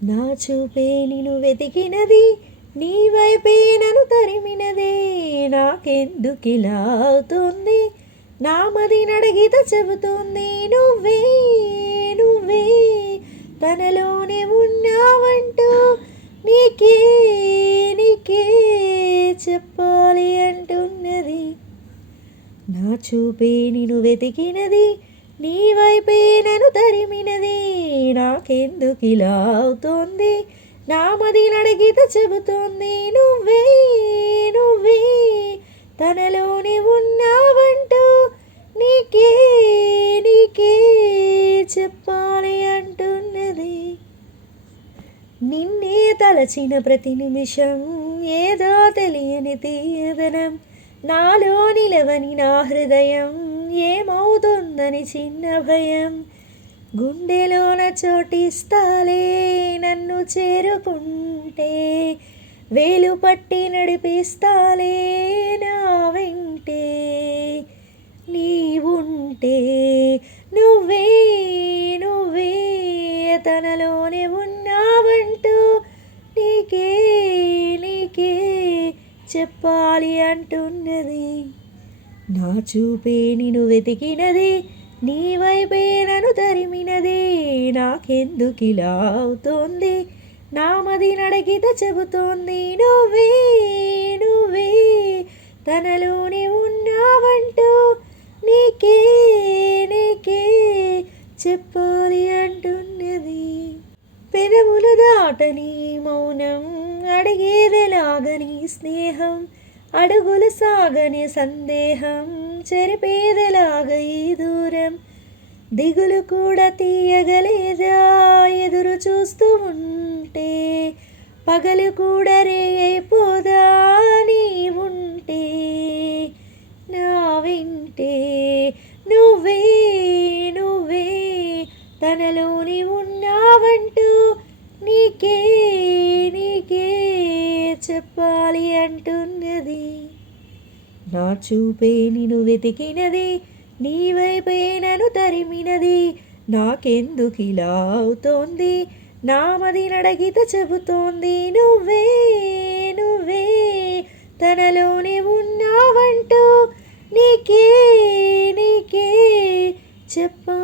నా చూపే నిన్ను వెతికినది, నీ వైపే నన్ను తరిమినదే. నాకెందుకిలా అవుతుంది, నా మది నడగిత చెబుతోంది. నువ్వే నువ్వే తనలోనే ఉన్నావంటూ, నీకే నీకే చెప్పాలి అంటున్నది. నా చూపే నిన్ను వెతికినది, నీ వైపే నన్ను తరిమినది. నాకెందుకిలా అవుతోంది, నా మది నడిగిత చెబుతోంది. నువ్వే నువ్వే తనలోనే ఉన్నావంటూ, నీకే నీకే చెప్పాలి అంటున్నది. నిన్నే తలచిన ప్రతి నిమిషం ఏదో తెలియని తీయదనం, నాలో నిలవని నా హృదయం ఏమవుతుందని చిన్న భయం. గుండెలోన చోటిస్తాలే నన్ను చేరుకుంటే, వేలు పట్టి నడిపిస్తాలే నా వెంటే. నీవుంటే నువ్వే నువ్వే తనలోనే ఉన్నావంటూ, నీకే నీకే చెప్పాలి అంటున్నది. నా చూపే నిన్ను వెతికినది, నీ వైపే నన్ను తరిమినది. నాకెందుకిలా అవుతోంది, నా మది నడగిత చెబుతోంది. నువ్వే నువ్వే తనలోనే ఉన్నావంటూ, నీకే నీకే చెప్పాలి అంటున్నది. పెదవులు దాటని మౌనం, అడిగేదెలాగని స్నేహం, అడుగులు సాగని సందేహం, చెరిపేదెలాగ ఈ దూరం. దిగులు కూడా తీయగలేదా ఎదురు చూస్తూ ఉంటే, పగలు కూడా రే అయిపోదా నీ ఉంటే. నా వెంటే నువ్వే నువ్వే తనలోని ఉన్నావంటూ, నీకే నీకే చెప్పాలి అంటున్నది. నా చూపే నిన్ను వెతికినది, నీ వైపే నన్ను తరిమినది. నాకెందుకిలా అవుతోంది, నా మది నడగిత చెబుతోంది. నువ్వే నువ్వే తనలోనే ఉన్నావంటూ, నీకే నీకే చెప్పాలి.